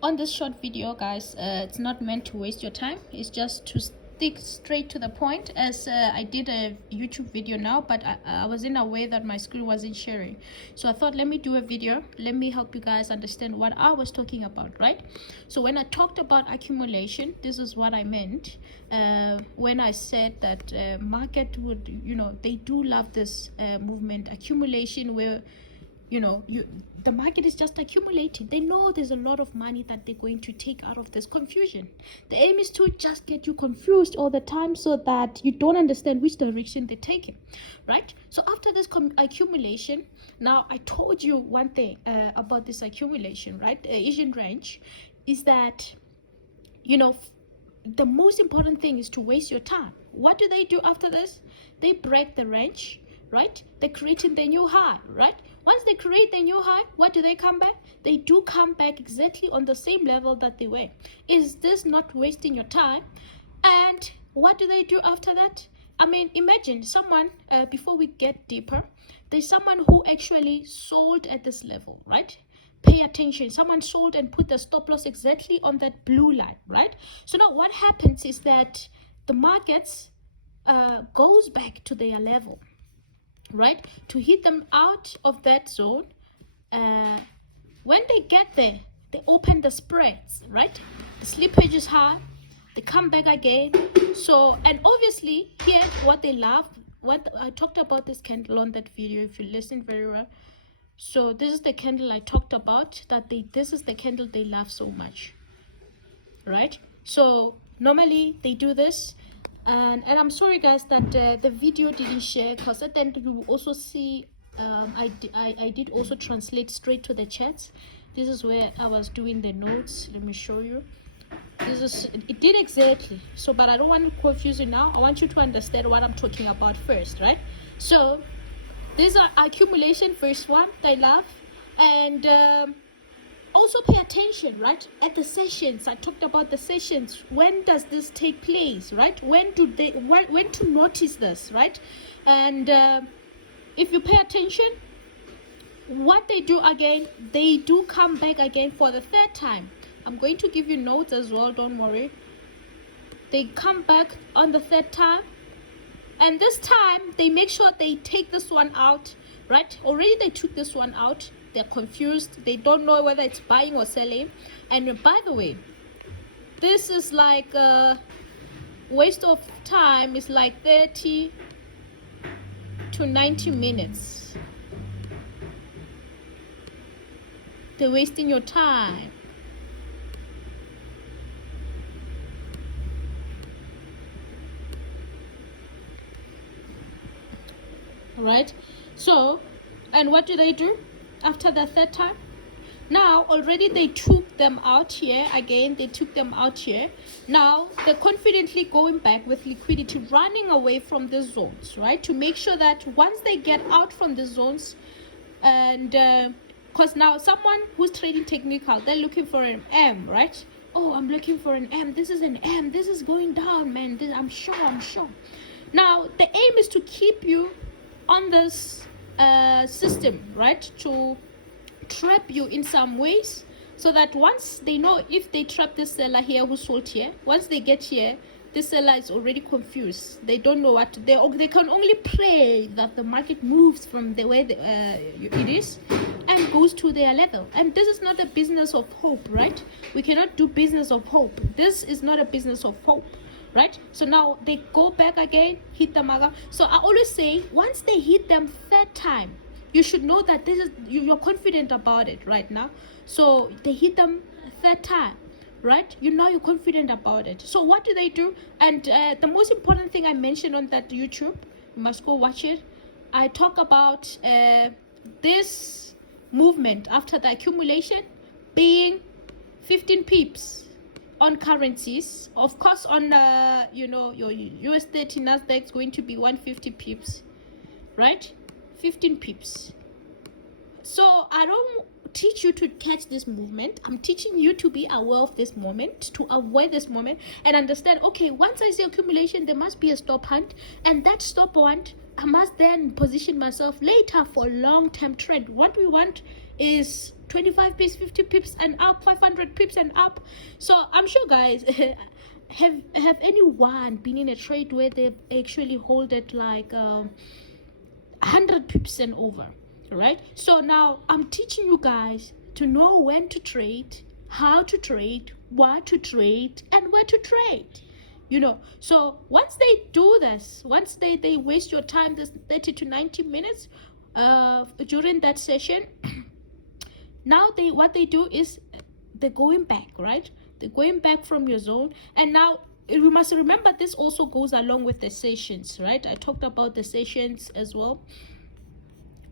On this short video, guys, it's not meant to waste your time. It's just to stick straight to the point, as I did a YouTube video now, but I wasn't aware that my screen wasn't sharing. So I thought, let me do a video. Let me help you guys understand what I was talking about, right? So when I talked about accumulation, this is what I meant when I said that market would, they do love this movement accumulation, where the market is just accumulating. They know there's a lot of money that they're going to take out of this confusion. The aim is to just get you confused all the time so that you don't understand which direction they're taking, right? So after this accumulation, now I told you one thing about this accumulation, right? The Asian range is that the most important thing is to waste your time. What do they do after this? They break the range, right? They're creating the new high, right? Once they create the new high, what do they come back? They do come back exactly on the same level that they were. Is this not wasting your time? And what do they do after that? I mean, imagine someone, before we get deeper, there's someone who actually sold at this level, right? Pay attention. Someone sold and put the stop loss exactly on that blue line, right? So now what happens is that the markets goes back to their level, right? To hit them out of that zone. When they get there, they open the spreads, right? The slippage is high. They come back again. So, and obviously here, what they love, what I talked about this candle on that video, if you listen very well. So this is the candle I talked about, that this is the candle they love so much, right? So normally they do this, and I'm sorry guys that the video didn't share, because at the end you will also see I did also translate straight to the chats. This is where I was doing the notes. Let me show you. It did exactly so, but I don't want to confuse you now. I want you to understand what I'm talking about first, right? So these are accumulation, first one they love. And also pay attention, right? At the sessions, I talked about the sessions. When does this take place, right? When to notice this, right? And if you pay attention, what they do again, they do come back again for the third time. I'm going to give you notes as well, don't worry. They come back on the third time, and this time they make sure they take this one out, right? Already they took this one out. They're confused. They don't know whether it's buying or selling. And by the way, this is like a waste of time. It's like 30 to 90 minutes. They're wasting your time. All right? So, and what do they do after the third time? Now already they took them out here again. They took them out here. Now they're confidently going back with liquidity, running away from the zones, right? To make sure that once they get out from the zones, and because now someone who's trading technical, they're looking for an M, right? Oh, I'm looking for an M. This is an M. This is going down, man. I'm sure. Now the aim is to keep you on this system, right? To trap you in some ways, so that once they know, if they trap this seller here who sold here, once they get here, this seller is already confused. They don't know what they can only pray that the market moves from the way it is and goes to their level. And this is not a business of hope, right? We cannot do business of hope. This is not a business of hope, right? So now they go back again, hit the marker. So I always say, once they hit them third time, you should know that this is you're confident about it right now. So they hit them third time, right? You're confident about it. So what do they do? And the most important thing I mentioned on that YouTube, you must go watch it. I talk about this movement after the accumulation being 15 pips on currencies. Of course, on your US 30 Nasdaq is going to be 150 pips, right? 15 pips. So I don't teach you to catch this movement. I'm teaching you to be aware of this moment, to avoid this moment, and understand, okay, once I see accumulation, there must be a stop hunt, and that stop hunt, I must then position myself later for long-term trend. What we want is 25 pips, 50 pips and up, 500 pips and up. So I'm sure, guys, have anyone been in a trade where they actually hold it like 100 pips and over, right? So now I'm teaching you guys to know when to trade, how to trade, what to trade, and where to trade. So once they do this, once they waste your time, this 30 to 90 minutes during that session, now what they do is they're going back, right? They're going back from your zone. And now we must remember this also goes along with the sessions, right? I talked about the sessions as well.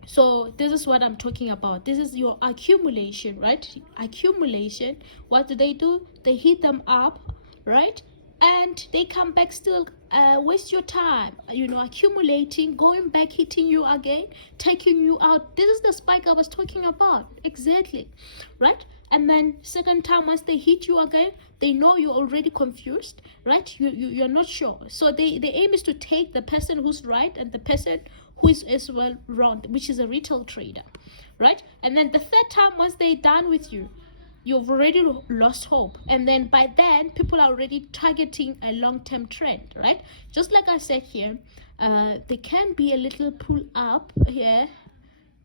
So this is what I'm talking about. This is your accumulation, right? Accumulation. What do? They hit them up, right? And they come back still, waste your time, accumulating, going back, hitting you again, taking you out. This is the spike I was talking about. Exactly, right? And then second time, once they hit you again, they know you're already confused, right? You're not sure. So the aim is to take the person who's right and the person who is as well wrong, which is a retail trader, right? And then the third time, once they're done with you, you've already lost hope. And then by then, people are already targeting a long-term trend, right? Just like I said here, there can be a little pull up here,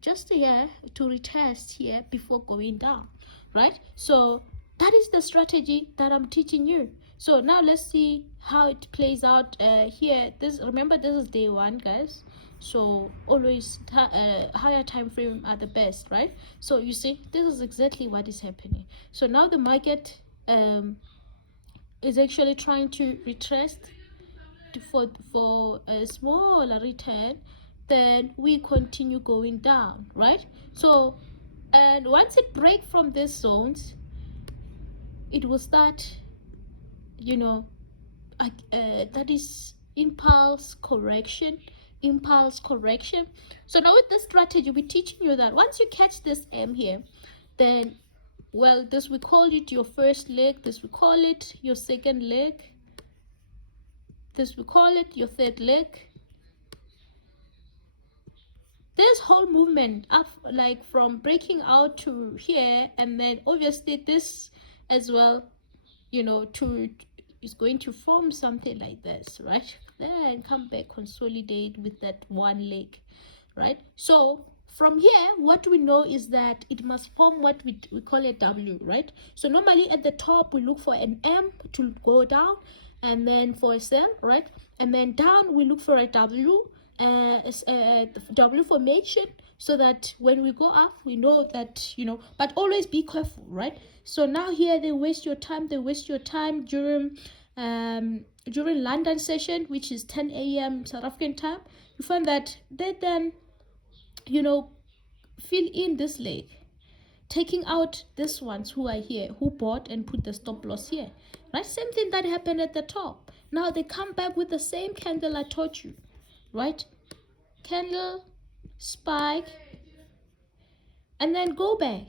just here to retest here before going down, right? So that is the strategy that I'm teaching you. So now let's see how it plays out here. Remember, this is day one, guys. So always higher time frame are the best, right? So you see, this is exactly what is happening. So now the market is actually trying to retrace for a smaller return. Then we continue going down, right? So, and once it breaks from these zones, it will start, that is impulse correction. So now with this strategy, we're teaching you that once you catch this M here, then, well, this we call it your first leg, this we call it your second leg, this we call it your third leg. This whole movement up, like from breaking out to here, and then obviously this as well, is going to form something like this, right? Then come back, consolidate with that one leg, right? So from here, what we know is that it must form what we call a W, right? So normally at the top, we look for an M to go down, and then for a sell, right? And then down, we look for a W, W formation, so that when we go up, we know that, but always be careful, right? So now here they waste your time during London session, which is 10 a.m. South African time. You find that they then fill in this leg, taking out these ones who are here, who bought and put the stop loss here, right? Same thing that happened at the top. Now they come back with the same candle I taught you, right? Candle, spike, and then go back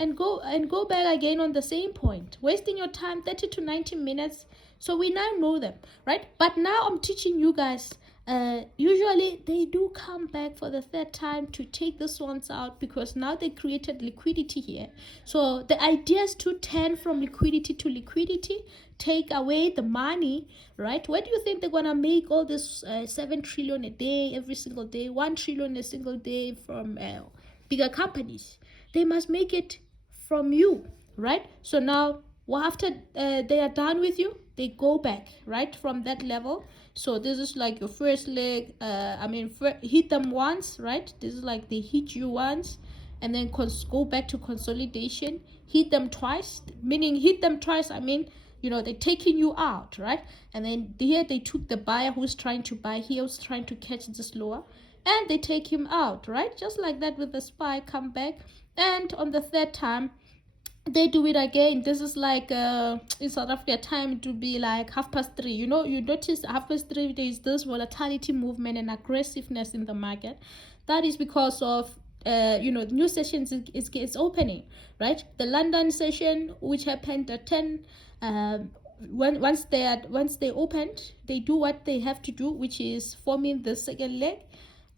and go back again on the same point, wasting your time 30 to 90 minutes. So we now know them, right? But now I'm teaching you guys, usually they do come back for the third time to take these ones out, because now they created liquidity here. So the idea is to turn from liquidity to liquidity, take away the money, right? Where do you think they're gonna make all this 7 trillion a day, every single day, 1 trillion a single day from bigger companies? They must make it from you, right? So now, well, after they are done with you, they go back, right, from that level. So this is like your first leg. Hit them once, right? This is like they hit you once, and then go back to consolidation. Hit them twice, meaning hit them twice, they're taking you out, right? And then here they took the buyer who's trying to buy here, who's trying to catch this lower, and they take him out, right? Just like that with the spy, come back. And on the third time, they do it again. This is like in South Africa time to be like 3:30. You notice 3:30 there is this volatility movement and aggressiveness in the market. That is because of new sessions is opening, right? The London session, which happened at 10, once they opened, they do what they have to do, which is forming the second leg.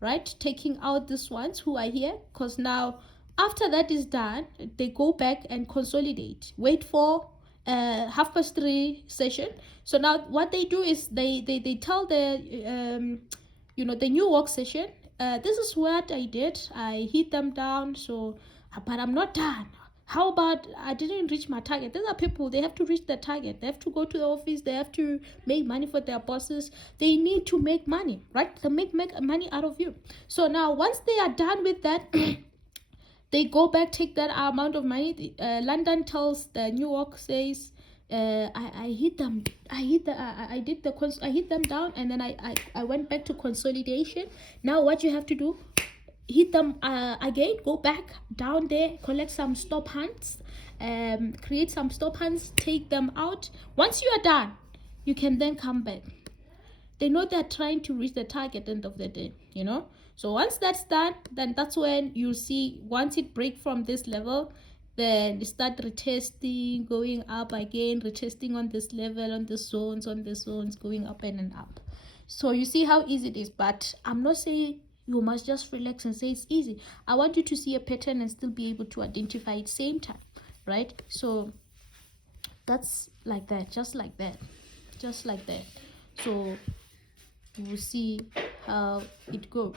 right? Taking out these ones who are here, because now after that is done, they go back and consolidate. Wait for 3:30 session. So now what they do is they tell the the new work session, this is what I did. I hit them down, so but I'm not done. How about I didn't reach my target? These are people, they have to reach their target. They have to go to the office. They have to make money for their bosses. They need to make money, right? They make money out of you. So now once they are done with that, they go back, take that amount of money. London tells the New York, says, I hit them. I hit them down, and then I went back to consolidation. Now what you have to do, hit them again, go back down there, collect some stop hands, create some stop hands, take them out. Once you are done, you can then come back. They know they're trying to reach the target end of the day, so once that's done, then that's when you see, once it break from this level, then start retesting, going up again, retesting on this level, on the zones, going up and up. So you see how easy it is. But I'm not saying you must just relax and say it's easy. I want you to see a pattern and still be able to identify it same time, right? So that's like that, just like that. So you will see how it goes.